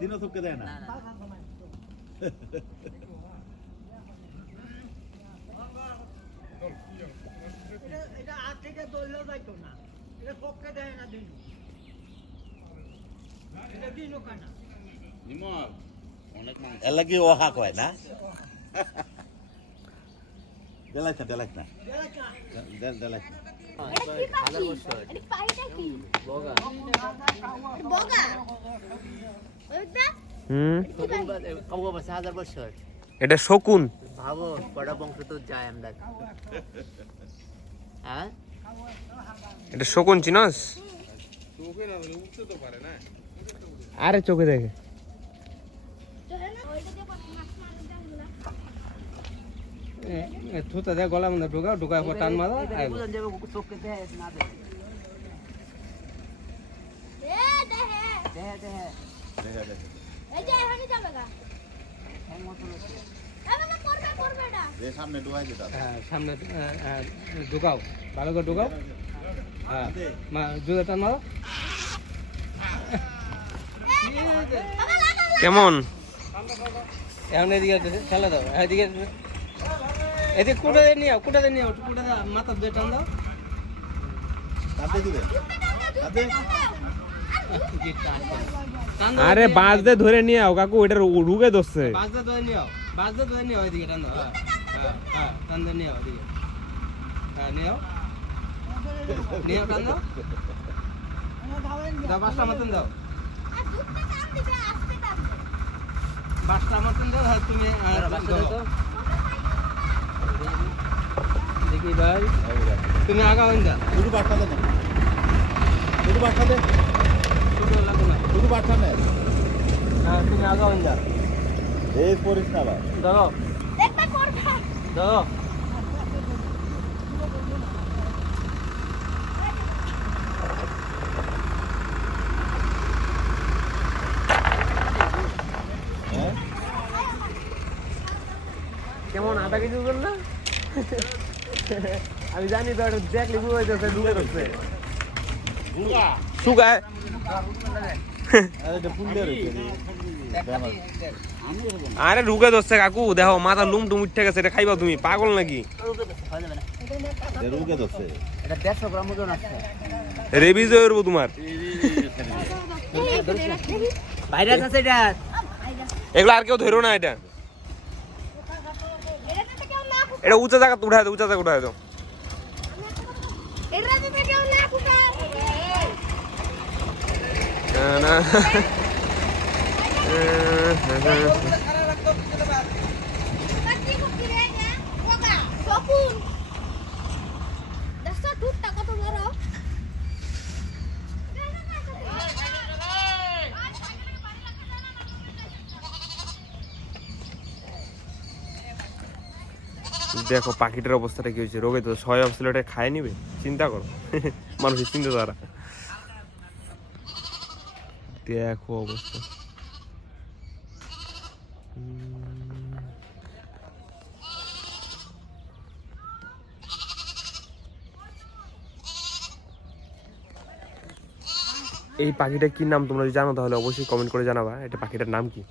দিনও থুককে দেয় না। না না এটা আজ থেকে দৌড়লেও যাইতো না। এটা পক্ষে দেয় না দিন এটা দিনও কানা নিমল অনেক মাংস এর লাগি ও হাক হয় না? দেলাইছ না দেলাইছ না দেল- দেলাইছ না এটা কি পাখি এটা পাখিটা কি? বগা। বগা? ওইটা? হুম। কবো বসে হাজার বছর। এটা শকুন। ভাবো কটা বংশ তো যায় আমরা। হ্যাঁ? এটা শকুন চিনস? আরে চোখে দেখে। চলে থুতা দেয় গলা মধ্যে ঢোকাও ঢোকার পর টান মারো হ্যাঁ সামনে হ্যাঁ সামনে ঢোকাও ভালো করে ঢোকাও। হ্যাঁ মা জোরে টান মারো। বাবা লাগা কেমন? এখন এদিকে খেলা দাও এদিকে এদিকে কুটা দিয়ে নিয়ে কুটা দিয়ে নিয়ে কুটা দিয়ে মাথা দিয়ে টান দাও। কাঁদতে দিবে? দাও, আরে বাঁশ দিয়ে ধরে নিয়ে আও কাকু এটা রুগে ধরছে। বাস দিয়ে ধরে নিও বাস দিয়ে ধরে নিও এদিকে টান দাও হ্যাঁ হ্যাঁ হ্যাঁ টান দিয়ে নিও এদিকে। হ্যাঁ নিও নিও টান দাও। দাও বাসটা মতন দাও। বাসটা মতন দাও আর তুমি আর বাচ্চা দাও। দেখি ভাই। তুমি আগা হইন যা। শুধু বাট্টা দে না শুধু বাট্টা দে লাগো না। বাট্টা নে হ্যাঁ তুমি আগা হইন যা। এই পরিস না ভাই করবে হ্যাঁ? কেমন আধা কেজি ওজন না আমি জানি তো এটা দেখলে বুঝে যাচ্ছে ডুবে ধরছে সুগায় আরে ঢুকে ধরছে কাকু। দেখো মাথা লুম টুম উঠে গেছে এটা খাইবা তুমি। পাগল নাকি? যাবে না যে রুগে ধরছে। এটা দেড়শো গ্রাম ওজন আছে। রেবিজ হয়ে যাব তোমার। এগুলো আর কেউ ধরো না এটা তো কেউ না কুটা এটা উঁচা জায়গা উঠায় দাও উঁচা জায়গা উঠায় দাও। তো না না, দেখো পাখিটার অবস্থাটা কি হয়েছে? রোগে তো ছয় অবস্থা এটা খায় নিবে। চিন্তা করো। মানুষের চিন্তা তারা দেখো অবস্থা। এই পাখিটার কি নাম তোমরা যদি জানো, তাহলে অবশ্যই কমেন্ট করে জানাবা। এটা পাখিটার নাম কি?